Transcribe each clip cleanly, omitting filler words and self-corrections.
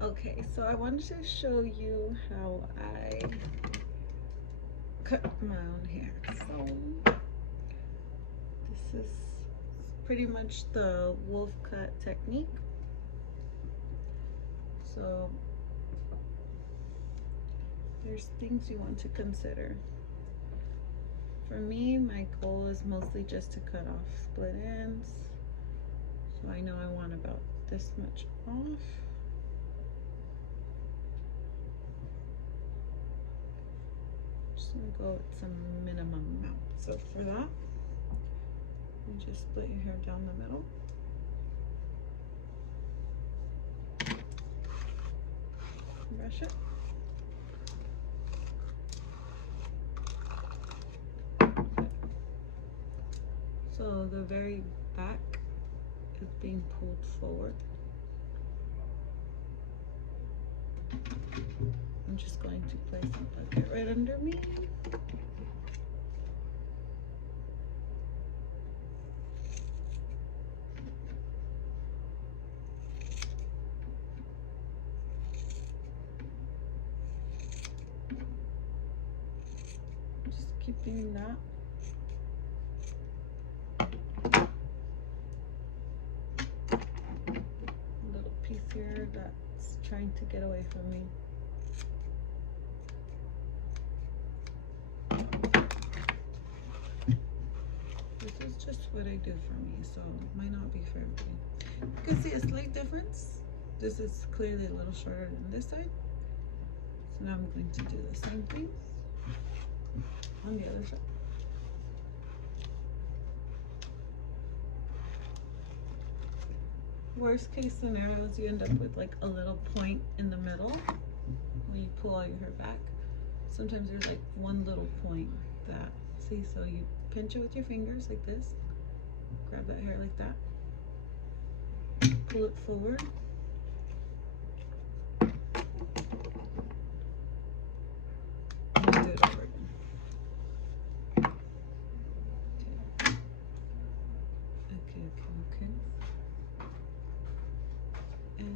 Okay, so I wanted to show you how I cut my own hair. So this is pretty much the wolf cut technique. So there's things you want to consider. For me, my goal is mostly just to cut off split ends. So I know I want about this much off. Just gonna go with some minimum amount. So for that, you just split your hair down the middle. Brush it. So the very back is being pulled forward. I'm just going to place a bucket right under me. Just keep doing that. A little piece here that's trying to get away from me. This is just what I do for me, so it might not be for everybody. You can see a slight difference. This is clearly a little shorter than this side. So now I'm going to do the same thing on the other side. Worst case scenarios, you end up with like a little point in the middle when you pull all your hair back. Sometimes there's like one little point that, see, so you pinch it with your fingers like this, grab that hair like that, pull it forward, and do it over again. Okay. And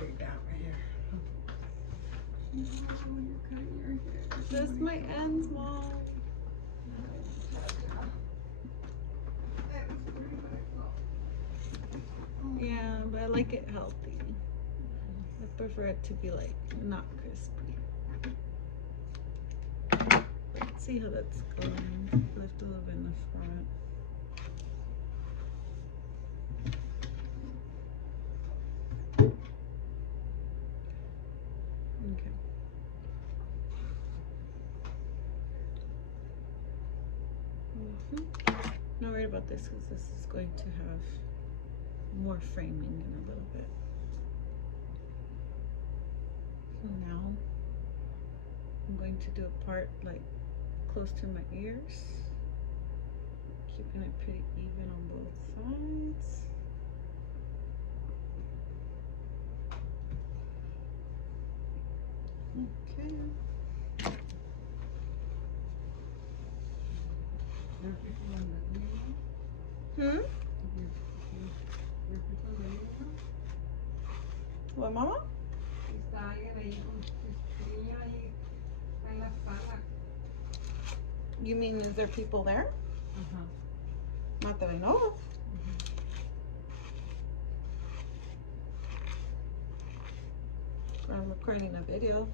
right down right here. You're cutting your hair. Just my ends, Mom. Yeah, but I like it healthy. I prefer it to be like not crispy. Let's see how that's going. Lift a little bit in the front. Okay. Not worried about this because this is going to have more framing in a little bit. So now I'm going to do a part like close to my ears, keeping it pretty even on both sides. Okay. What, Mama? You mean, is there people there? Not that I know of. I'm recording a video.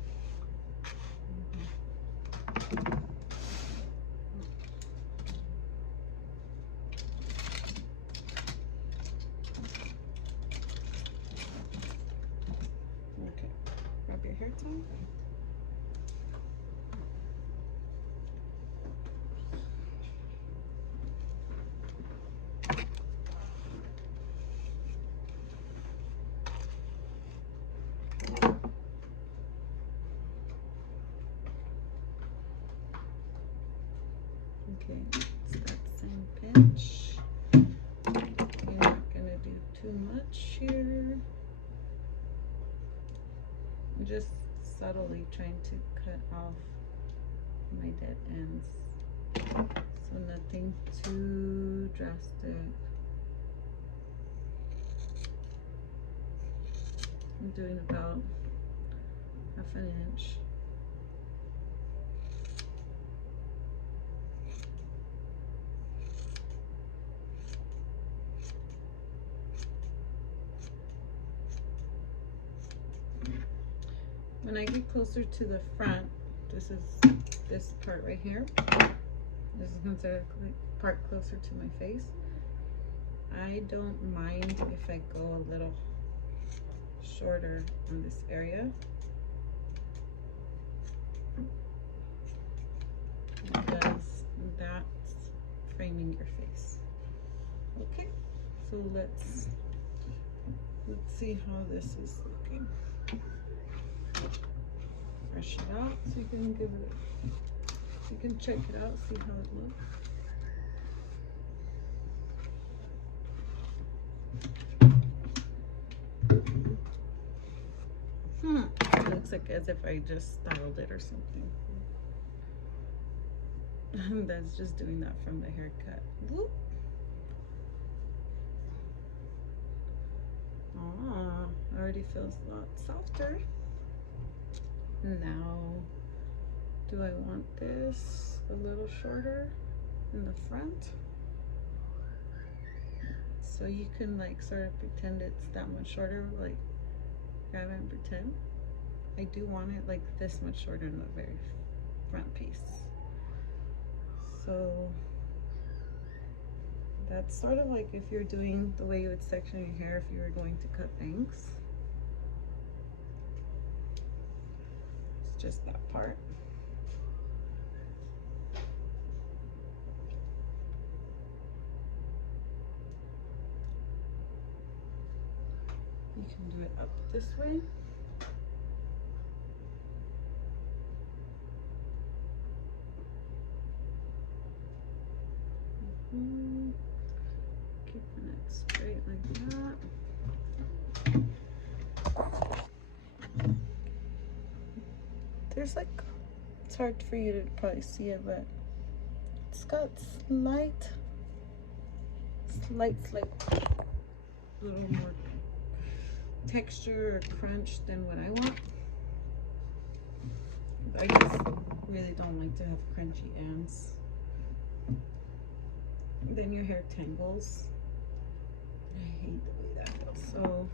Okay, grab your hair tie. Okay, it's that same pinch. You're not gonna do too much here. I'm just subtly trying to cut off my dead ends. So nothing too drastic. I'm doing about half an inch. When I get closer to the front, this is this part right here. This is considered part closer to my face. I don't mind if I go a little shorter on this area, because that's framing your face. Okay, so let's see how this is looking. Brush it out so you can give it you can check it out, see how it looks. It looks like as if I just styled it or something. That's just doing that from the haircut. Whoop. Already feels a lot softer. Now, do I want this a little shorter in the front? So you can like sort of pretend it's that much shorter, like grab it and pretend. I do want it like this much shorter in the very front piece. So that's sort of like if you're doing the way you would section your hair if you were going to cut bangs. It's just that part. You can do it up this way. Keeping it straight like that. There's like, it's hard for you to probably see it, but it's got slight little more texture or crunch than what I want. I just really don't like to have crunchy ends. Then your hair tangles. I hate the way that looks. So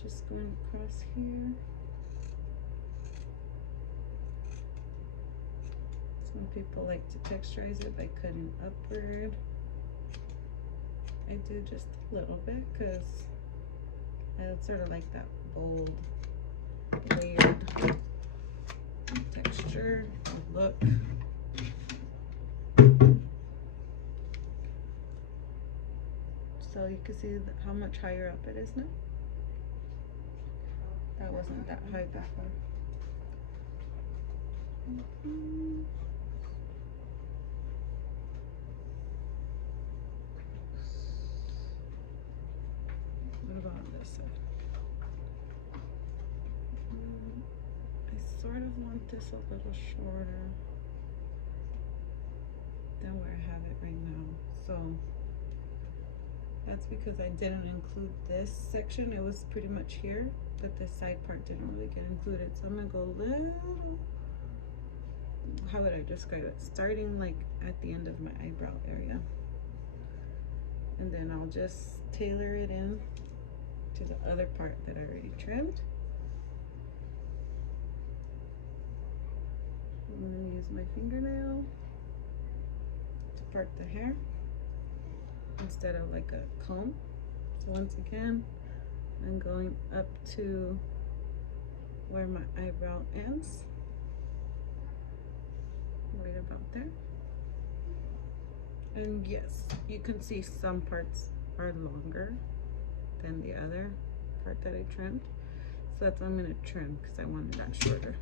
just going across here. Some people like to texturize it by cutting upward. I do just a little bit because I sort of like that bold, layered texture or look. So you can see how much higher up it is now. That wasn't that high before. What about on this side? I sort of want this a little shorter than where I have it right now. So that's because I didn't include this section. It was pretty much here, but this side part didn't really get included. So I'm gonna go a little, how would I describe it? Starting like at the end of my eyebrow area. And then I'll just tailor it in to the other part that I already trimmed. I'm gonna use my fingernail to part the hair instead of like a comb. So once again, I'm going up to where my eyebrow ends, right about there. And yes, you can see some parts are longer than the other part that I trimmed. So that's what I'm gonna trim because I wanted that shorter.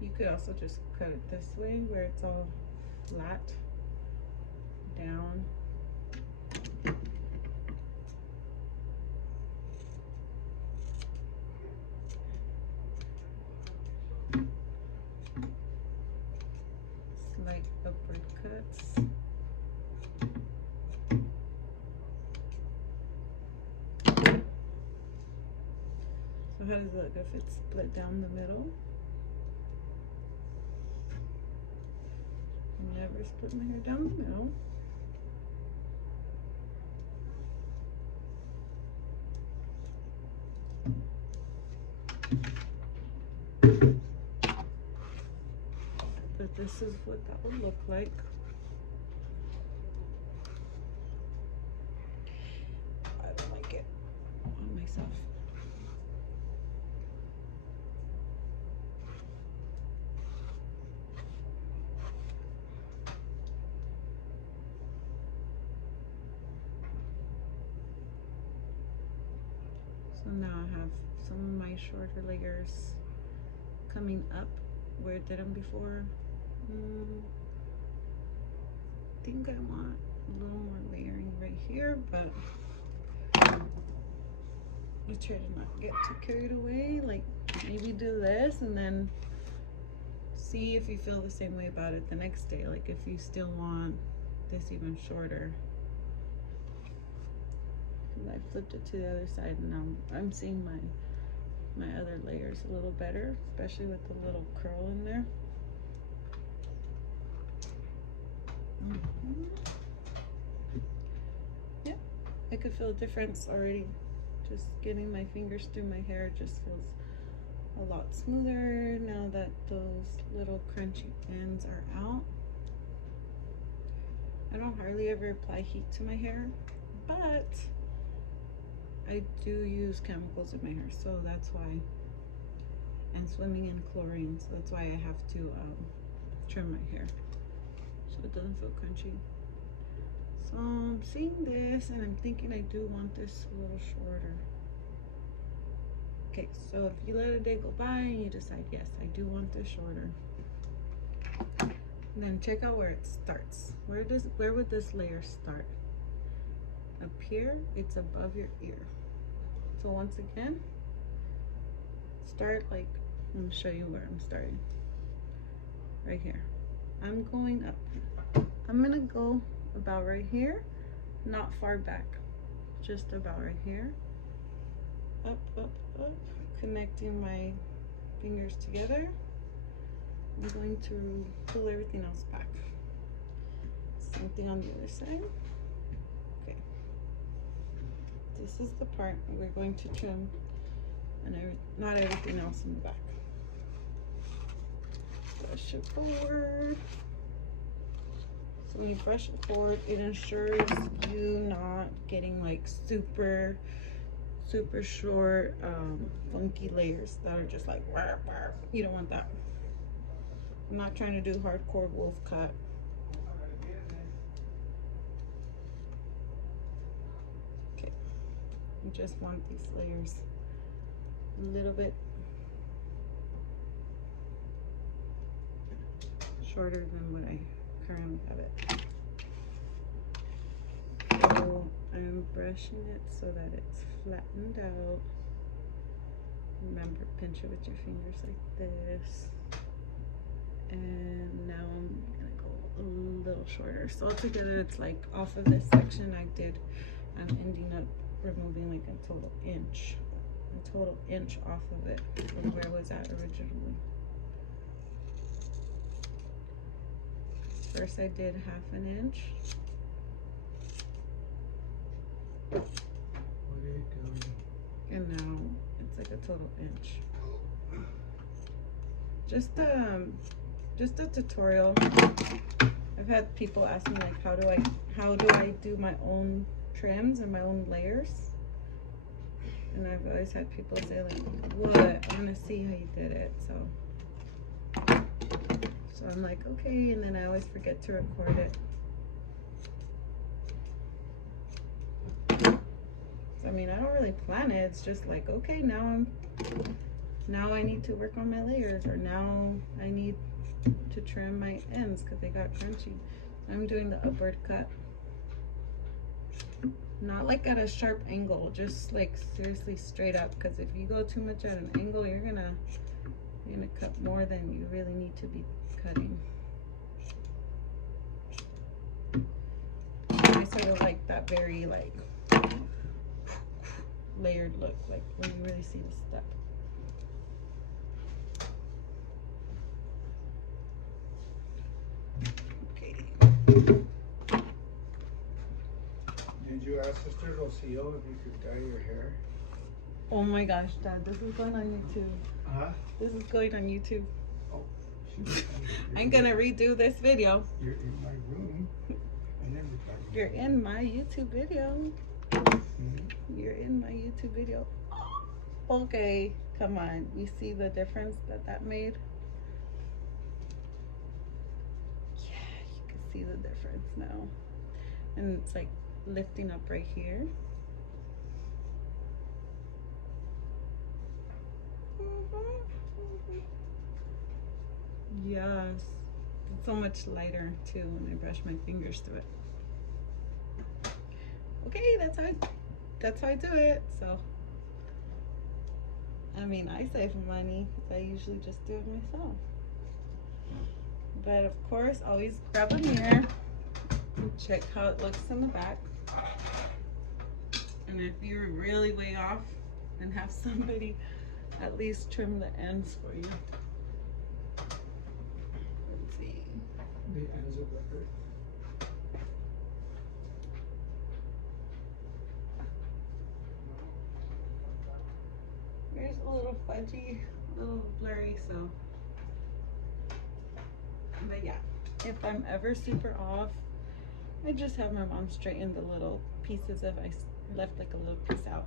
You could also just cut it this way where it's all flat down. Slight upward cuts. how does it look if it's split down the middle? Never split my hair down the middle. But this is what that would look like. I don't like it on myself. So now I have some of my shorter layers coming up where I did them before. I think I want a little more layering right here, but I try to not get too carried away. Like maybe do this and then see if you feel the same way about it the next day. Like if you still want this even shorter. I flipped it to the other side and now I'm seeing my other layers a little better, especially with the little curl in there. Yeah, I could feel a difference already. Just getting my fingers through my hair just feels a lot smoother now that those little crunchy ends are out. I don't hardly ever apply heat to my hair, but I do use chemicals in my hair, so that's why, and swimming in chlorine, so that's why I have to trim my hair so it doesn't feel crunchy. So I'm seeing this and I'm thinking I do want this a little shorter. Okay, so if you let a day go by and you decide, yes, I do want this shorter, and then check out where it starts. Where would this layer start? Up here, it's above your ear. So once again, start like, I'm gonna show you where I'm starting. Right here. I'm going up. I'm gonna go about right here, not far back, just about right here. Up, up, up, connecting my fingers together. I'm going to pull everything else back. Same thing on the other side. Okay. This is the part we're going to trim, and not everything else in the back. Brush it forward. So when you brush it forward, it ensures you not getting like super short, funky layers that are just like, wah, wah. You don't want that. I'm not trying to do hardcore wolf cut. Okay, I just want these layers a little bit shorter than what I currently have it. So I'm brushing it so that it's flattened out. Remember, pinch it with your fingers like this. And now I'm gonna go a little shorter. So altogether it's like off of this section I'm ending up removing like a total inch off of it from where I was at originally. First I did half an inch. And now it's like a total inch. Just a tutorial. I've had people ask me like how do I do my own trims and my own layers, and I've always had people say like, what, I want to see how you did it. So I'm like, okay, and then I always forget to record it. So, I mean, I don't really plan it. It's just like, okay, now I need to work on my layers, or now I need to trim my ends because they got crunchy. I'm doing the upward cut, not like at a sharp angle, just like seriously straight up, because if you go too much at an angle, you're gonna cut more than you really need to be cutting. I sort of like that very like layered look, like when you really see the step. Did you ask Sister Rocio if you could dye your hair? Oh my gosh, Dad, this is going on YouTube. Huh? This is going on YouTube. Oh, I'm gonna redo this video. You're in my room. I never thought You're in my YouTube video. You're in my YouTube video. Okay, come on. You see the difference that made? Yeah, you can see the difference now. And it's like lifting up right here. Yes. It's so much lighter too when I brush my fingers through it. Okay, that's how I do it. So I mean, I save money because I usually just do it myself. But of course, always grab a mirror and check how it looks in the back. And if you're really way off, then have somebody at least trim the ends for you. Let's see. the ends of the earth. Here's a little fudgy, a little blurry, so. But yeah, if I'm ever super off, I just have my mom straighten the little pieces if I left like a little piece out.